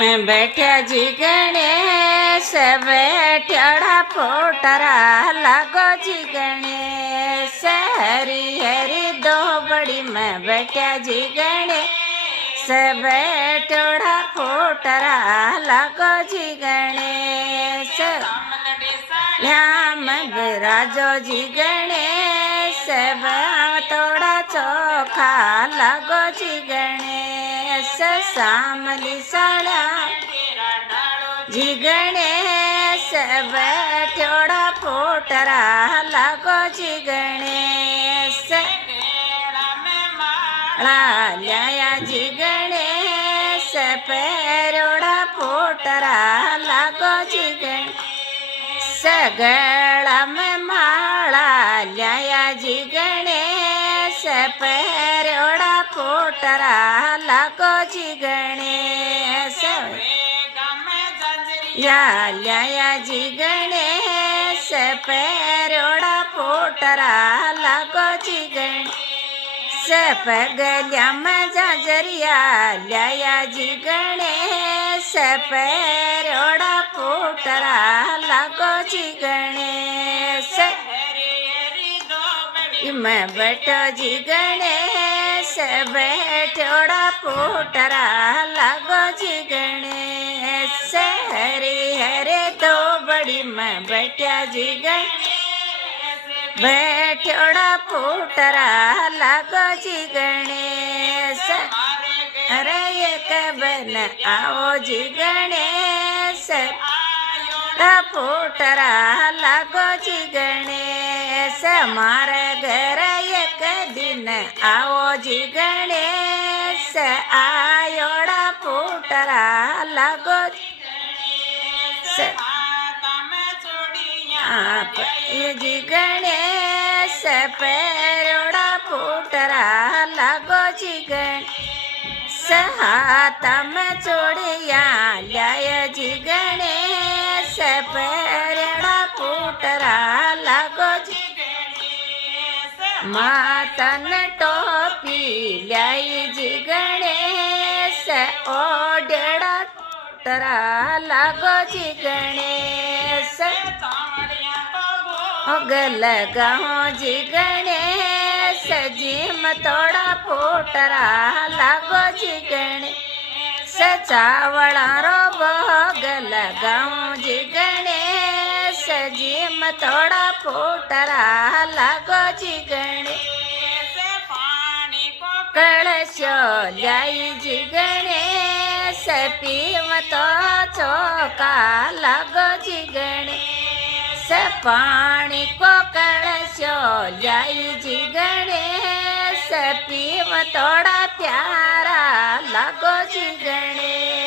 में बैठा जी गणेश बैठड़ा फोटरा लागो जी गणेश हरी हरी दो बड़ी में बैठा जी गणेश बैठड़ा फोटरा लागो जी गणेश श्याम बिराजो जी गणेश थोड़ा चोखा लागो जी गणेश सामली साड़ा जी गणेश बैठोड़ा फोटरा लागो जी गणेश लाया जी गणेश पैरोड़ा फोटरा लागो जी गणेश गला में माला लाया जी गणेश पैरोड़ा फोटरा लागो जी गणेश या लाया जी गणेश पैरोड़ा फोटरा लागो जी गणेश पगल्या में जाजरिया लाया जी गणेश पैरोड़ा फोटरा लागो जी गणेश मैं बैठो जी गणेश बैठोड़ा फोटरा लागो जी गणेश हरे हरे दो बड़ी मैं बैठा जी गणेश बैठोड़ा फोटरा लागो जी गणेश अरे एक बन आओ जी गणेश फोटरा लागो जी गणेश मारे घर एक दिन आओ जी गणेश आयोड़ा फोटरा लागो आप जी गणेश पैरोड़ा फोटरा लागो जी गणेश हाथ में चोड़िया लाया जी गणेश पैरोड़ा फोटरा लागो जी मातन टोपी लाई जी गणेश ओडेड़ा फोटरा लागो जी गणेश गल गाँव जी गणेश जिम थोड़ा फोटरा लागो जी गणेश चावड़ा रो गल गाँव जी गणेश जिम थोड़ा फोटरा लागो जी गणेश कलशो लाई जी गणेश पीव तो चौका लागो जी गणेश पानी को कलशो लाई जी गणेश पीव थोड़ा प्यारा लागो जी गणेश।